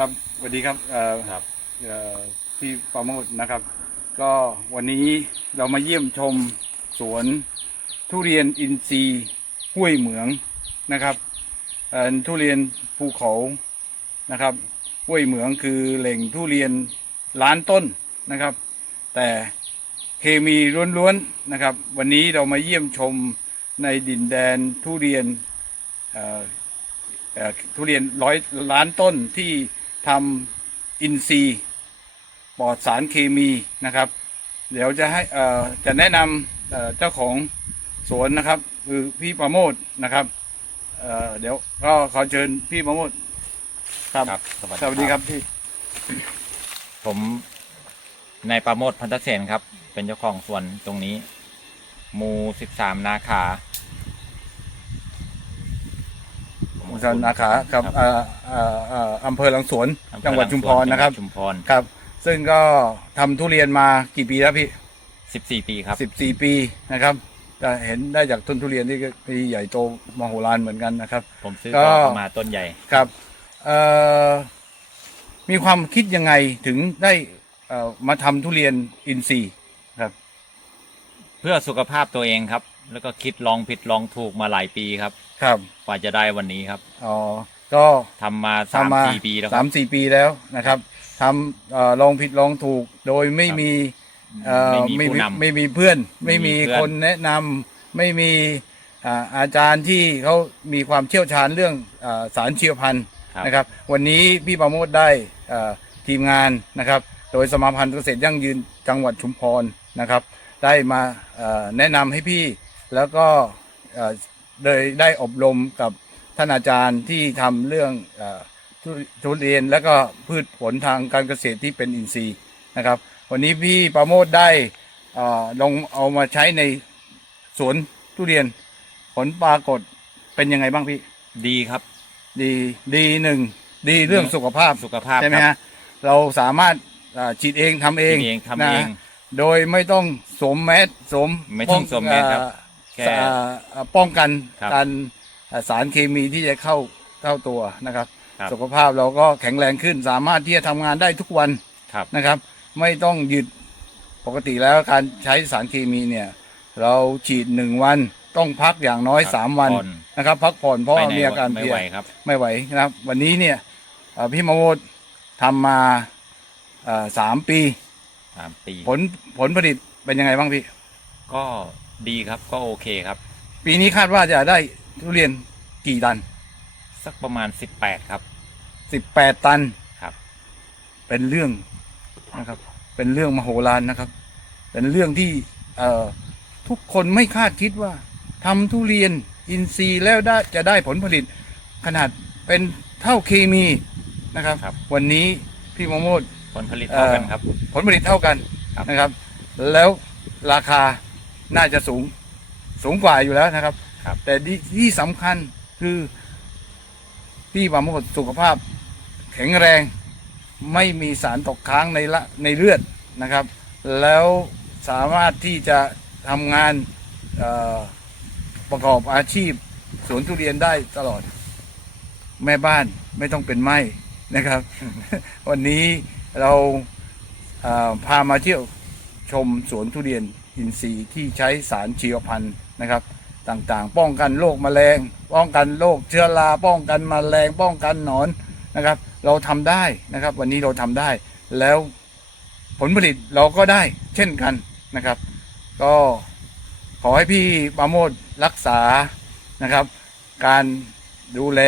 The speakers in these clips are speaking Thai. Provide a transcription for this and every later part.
ครับสวัสดีครับเอ่อครับเอ่อพี่ประโมทนะครับ ก็วันนี้เรามาเยี่ยมชมสวนทุเรียนอินทรีย์ห้วยเหมืองนะครับเอ่อทุเรียนภูเขานะครับห้วยเหมืองคือแหล่งทุเรียนล้านต้นนะครับ แต่เคมีล้วนๆนะครับ วันนี้เรามาเยี่ยมชมในดินแดนทุเรียนเอ่อเอ่อทุเรียนร้อยล้านต้นที่ ทำอินทรีย์ปลอดสารเคมีนะครับ เดี๋ยวจะให้เอ่อจะแนะนำเอ่อเจ้าของสวนนะครับ คือพี่ประโมทนะครับเอ่อเดี๋ยวก็ขอเชิญพี่ประโมทครับครับสวัสดีครับพี่ ผมนายประโมทพันธเสนครับ เป็นเจ้าของสวนตรงนี้หมู่สิบสามนา ขามุสนาขาครับครับเอ่อเอ่อเอ่ออำเภอหลังสวนอำเภอจังหวัดชุมพรนะครับชุมพรครับ ซึ่งก็ทำทุเรียนมากี่ปีแล้วพี่สิบสี่ปีครับสิบสี่ปีนะครับจะเห็นได้จากต้นทุเรียนที่ที่ใหญ่โตมโหฬารเหมือนกันนะครับ ผมซื้อก็ต่อเข้ามาต้นใหญ่ครับเอ่อมีความคิดยังไงถึงได้เอ่อมาทำทุเรียนอินทรีย์ครับ เพื่อสุขภาพตัวเองครับ แล้วก็คิดลองผิดลองถูกมาหลายปีครับครับกว่าจะได้วันนี้ครับอ๋อก็ทำมาสามทำมาสี่ปีแล้วคสารับมสี่ปีแล้วนะครับทำเอ่อลองผิดลองถูกโดยไม่มีเอ่อไม่มีผู้นำไม่มีเพื่อน ไม่ไม่มีมีเพื่อนคนแนะนำไม่มีอ่าอาจารย์ที่เขามีความเชี่ยวชาญเรื่องอาสารเชียวพันธุ์ครับนะครับ วันนี้พี่ประโมทได้เอ่อทีมงานนะครับ โดยสมาพันธ์เกษตรยั่งยืนจังหวัดชุมพรนะครับ ได้มาเอ่อแนะนำให้พี่ แล้วก็เอ่อเลยได้อบรมกับท่านอาจารย์ที่ทำเรื่องเอ่อทุทุเรียนและก็พืชผลทางการเกษตรที่เป็นอินทรีย์นะครับ วันนี้พี่ประโมทได้เอ่อลองเอามาใช้ในสวนทุเรียนผลปรากฏเป็นยังไงบ้างพี่ ดีครับ ดีดีหนึ่งดีเรื่องสุขภาพสุขภาพใช่ไหมครับฮะเราสามารถอ่าฉีดเองทำเองกินเองทำนะเอง โดยไม่ต้องสวมแมสสวมไม่ต้องสวมแมสครับอ่า แค่ อ่าอ่าป้องกันครับการอ่าสารเคมีที่จะเข้าเข้าตัวนะครับ ครับ สุขภาพเราก็แข็งแรงขึ้น สามารถที่จะทำงานได้ทุกวันครับ นะครับ ไม่ต้องหยุดปกติแล้วการใช้สารเคมีเนี่ยเราฉีดหนึ่งวันต้องพักอย่างน้อยครับสามวันผ่อน นะครับพักผ่อนเพราะไปว่าไหนมีอาการไม่เพลีย ไหวครับ ไม่ไหวนะครับ วันนี้เนี่ยเอ่อพี่มาโมดทำมาเอ่อสามปี สามปี ผลผลผลิตเป็นยังไงบ้างพี่ ก็ ดีครับก็โอเคครับ ปีนี้คาดว่าจะได้ทุเรียนกี่ตัน สักประมาณสิบแปดครับ สิบแปดตันครับ เป็นเรื่องนะครับ เป็นเรื่องมโหฬารนะครับ เป็นเรื่องที่เอ่อทุกคนไม่คาดคิดว่าทำทุเรียนอินทรีย์แล้วได้จะได้ผลผลิต ขนาดเป็นเท่าเคมีนะครับครับ วันนี้พี่มาโมดผลผลิตเท่ากันครับ ผลผลิตเท่ากันครับ นะครับ แล้วราคา น่าจะสูงสูงกว่าอยู่แล้วนะครับ ครับ แต่ที่ที่สำคัญคือพี่ปราโมดสุขภาพแข็งแรงไม่มีสารตกค้างในละในเลือดนะครับ แล้วสามารถที่จะทำงานเอ่อประกอบอาชีพสวนทุเรียนได้ตลอด แม่บ้านไม่ต้องเป็นไม้นะครับ วันนี้เราเอ่อพามาเที่ยวชมสวนทุเรียน อินทรีย์ที่ใช้สารชีวพันธุ์นะครับ ต่างๆ ป้องกันโรคแมลง ป้องกันโรคเชื้อราป้องกันแมลงป้องกันหนอนนะครับ เราทำได้นะครับ วันนี้เราทำได้แล้วผลผลิตเราก็ได้เช่นกันนะครับ ก็ขอให้พี่ปาโมดรักษานะครับ การดูแล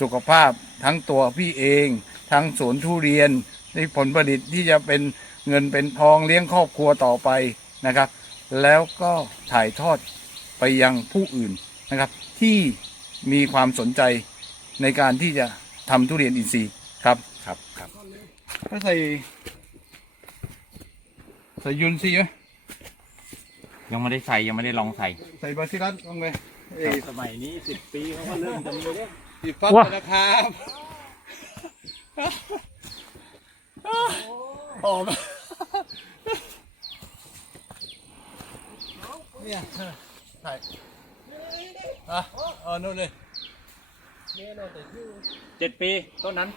สุขภาพทั้งตัวพี่เอง ทั้งสวนทุเรียนในผลผลิตที่จะเป็นเงินเป็นทองเลี้ยงครอบครัวต่อไป นะครับ แล้วก็ถ่ายทอดไปยังผู้อื่นนะครับ ที่มีความสนใจในการที่จะทำทุเรียนอินทรีย์ครับครับครับก็ใส่ใส่ยุนซีไหมยังไม่ได้ใส่ยังไม่ได้ลองใส่ ใส่บาซิลัสลงไปเอ้ยสมัยนี้สิบปีเขาก็เริ่มจะมีแล้วติดฟัดนะครับออกมา เนี่ยถ่ายอะเออนู่นเลยเจ็ดปีต้นนั้น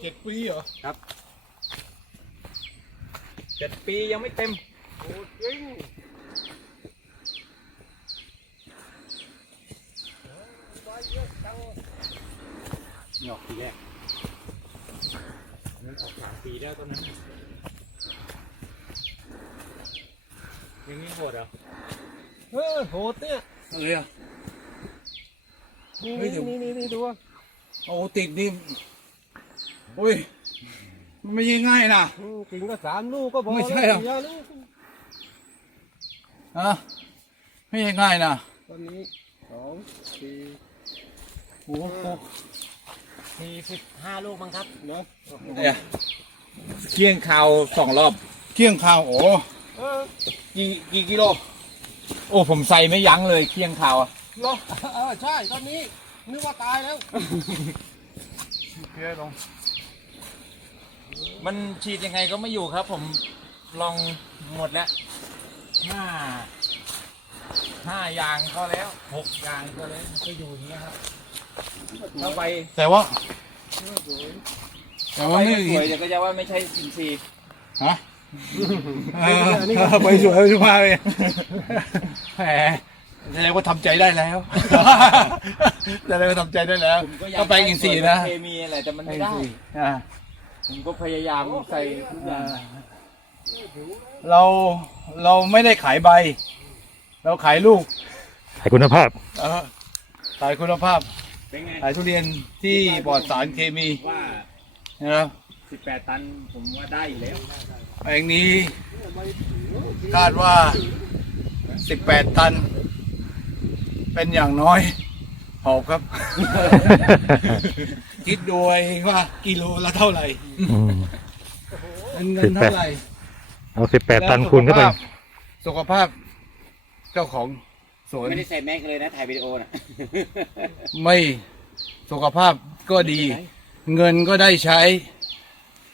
เจ็ดปีเหรอเจ็ดปียังไม่เต็มโอ้จริงใบเยอะจังนี่ออกปีแรกมันออกสามปีแล้วตอนนั้น ยังไม่โหดเหรอเออโหดเนี่ยอะไรอะ นี่เฮ้ยเดี๋ยว นี่นี่นี่ดูว่าโอ้ติดนี่โอ้ยมันไม่ใช่ง่ายนะ อืมกิ่งก็สามลูกก็พอไม่ใช่หรอกแล้วสี่ลูกฮะไม่ใช่ง่ายนะตอนนี้สองสี่โอ้โหสี่สิบห้าลูกมั้งครับเนาะเนี่ยเคี่ยงข่าวสองรอบเที่ยงข้าวโอ้เออ กี่กี่กิโลโอ้ผมใส่ไม่ยั้งเลยเคี่ยงข่าวอะเนาะเออใช่ตอนนี้นึกว่าตายแล้วเพี้ยลงมันฉีดยังไงก็ไม่อยู่ครับ ผมลองหมดแล้วห้าห้ายางก็แล้วหกยางก็แล้วมันก็อยู่อย่างเงี้ยครับถ้าไปแต่ว่าแต่ไปว่าไม่ก็สวยแต่ก็จะว่าไม่ใช่อินทรีย์ฮะ ไปสวยไปมาเลยแหมแสดงว่าทำใจได้แล้วแสดงว่าทำใจได้แล้วผมก็อยาก็ไปอินทรีย์นะเคมีอะไรแต่มันไม่ได้อ่าผมก็พยายามใส่ทุกอย่างเราเราไม่ได้ขายใบ เราขายลูก ขายคุณภาพเออขายคุณภาพเป็นไงขายทุเรียนที่ปลอดสารเคมีว่านะครับ18 ตันผมว่าได้อยู่แล้ว แปลงนี้คาดว่า 18 ตัน เป็นอย่างน้อยหอบครับ คิดดูเองว่ากิโลละเท่าไหร่อืมเป็นเงินเท่าไหร่ เอาสิบแปดตันคูณเข้าไป แล้วสุขภาพ เจ้าของสวนไม่ได้ใส่แม็กเลยนะ ถ่ายวิดีโอนะ ไม่สุขภาพก็ดี เงินก็ได้ใช้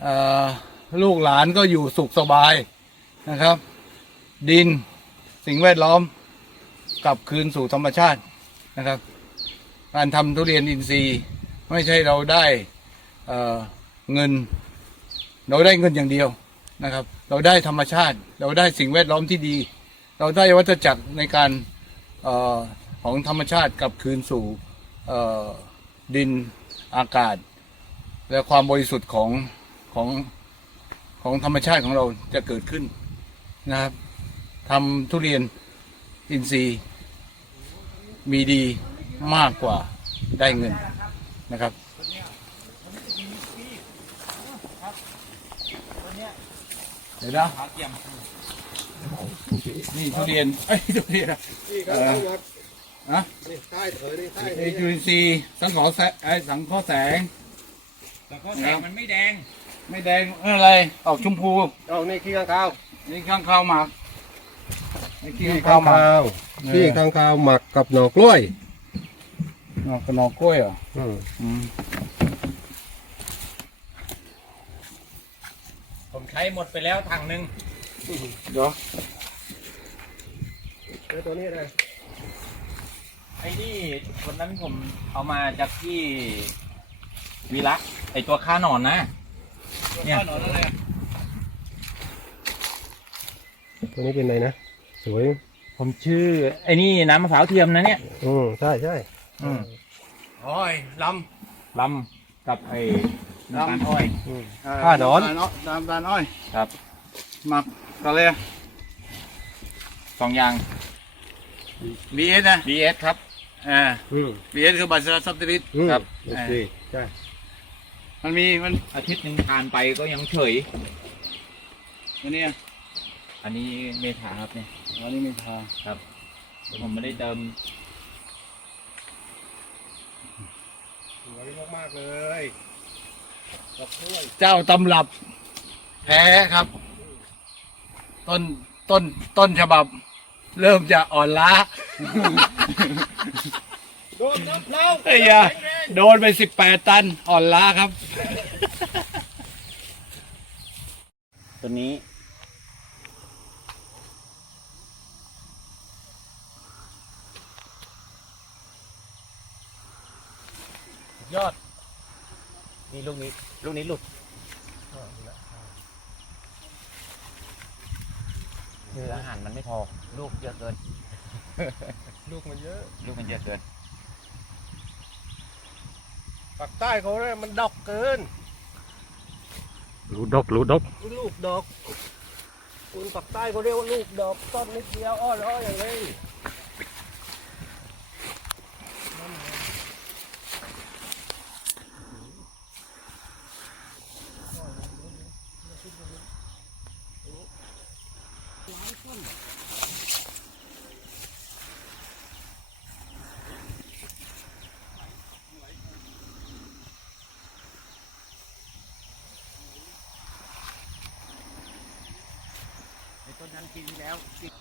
เอ่อ ลูกหลานก็อยู่สุขสบายนะครับ ดินสิ่งแวดล้อมกลับคืนสู่ธรรมชาตินะครับ การทำทุเรียนอินทรีย์ไม่ใช่เราได้เเงิน เราได้เงินอย่างเดียวนะครับ เราได้ธรรมชาติ เราได้สิ่งแวดล้อมที่ดี เราได้วัฏจักรในการออของธรรมชาติกลับคืนสู่ดินอากาศ และความบริสุทธิ์ของของ ของธรรมชาติของเราจะเกิดขึ้นนะครับทำทุเรียนอินทรีย์มีดีมากกว่าได้เงินนะครับเดี๋ยวนะขาเกี่ยมนี่ทุเรียนไอ้ยทุเรียนอะนี่ก็เออทั้งหมดฮะนี่ใต้เถยนี่ใต้เอจูนซีย์สังขอแสไอ้สังข้อแสงแต่ก็แสงมันไม่แดง ไม่แดงไม่อะไรออกชมพูเอานี่ขี้ข้างคาวนี่ข้างข้าวหมากนี่ขี้ขี้ข้างข้าวหมากวขี้ข้างคาวหมักกับหน่อกล้วยนอกกระนอกกล้วยเหรออืมอืมผมใช้หมดไปแล้วถังหนึ่งเดี๋ยวแล้วตัวนี้อะไรไอ้นี่วันนั้นผมเอามาจากที่วีระไอตัวค่าหนอนนะ เนี่ยหนอนอะไรอะตัวนี้เป็นไงนะ สวย ผมชื่อ ไอ้นี่น้ำมะพร้าวเทียมนะเนี่ย อืมใช่ใช่อืมโอ้ยลลำกับไอ้น้ำตาลอ้อย อืมำผ้าดอนำตลยน้ำตาลอ้อยครับหมักอะไรสองอย่าง บีเอสนะ BS ครับ อ่าอืมบีเอสคือบัตรซับซิลิตอืมครับ โอเคใช่ มันมีมันอาทิตย์หนึ่งทานไปก็ยังเฉย อันเนี้ยอันนี้เมถาครับเนี่ยอันนี้มีทางผมไม่ได้เติมสวยมากๆเลยกับกล้วยเจ้าตำรับแพ้ครับ ต้นต้นต้นฉบับ เริ่มจะอ่อนล้า ไอ้ยาโดนไปสิบแปดตันอ่อนล้าครับ ตัวนี้ ยอด นี่ลูกนี้ ลูกนี้หลุดอ่านี่แหละคืออาหารมันไม่พอ ลูกเยอะเกิน ลูกมันเยอะ ลูกมันเยอะเกิน ปากใต้เขาเนี่ยมันดอกเกิน รูดกรูดกลูกดอกคนปากใต้เขาเรียกว่าลูกดอกต้นนิดเดียวอ้อนอ้ออย่างนี้ในต้นนั้นปีที่ แล้ว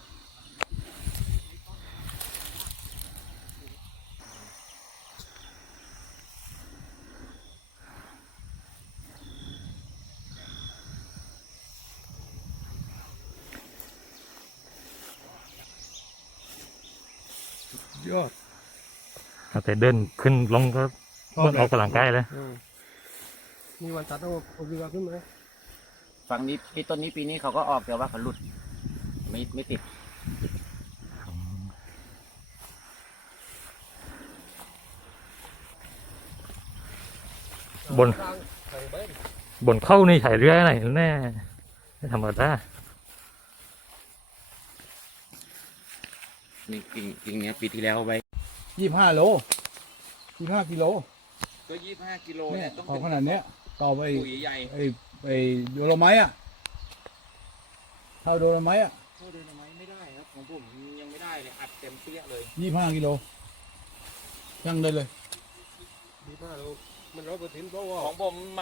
ยอดแต่เดินขึ้นลงก็เหมื่อนออกกำลังกายเลยมีวันตัดเอาเอาเรือขึ้นมาฝั่งนี้ปีต้นนี้ปีนี้เขาก็ออกแต่ว่าเขาหลุด ไม่ไม่ติดบนกลางใส่เบ้นบนเข้านี่ใช้เรือไหนแน่ไม่ธรรมดานี่กิ่งกิ่งเนี้ยปีที่แล้วเอาไว้ยี่ห้าโลยี่ห้ากิโล ก็ยี่ห้ากิโลเนี่ยของขนาดเนี้ย ต่อไปปุ๋ยใหญ่ไอ้ไอ้โดโลไม้อะเท่าโดโลไม้อะเข้าเดินไหมไม่ได้ครับของผมยังไม่ได้เลยอัดเต็มเปี้ยเลยยี่ห้ากิโลช่างได้เลย ดีมากลูกมันร้อยเปอร์เซ็นต์เพราะว่า ของผมมา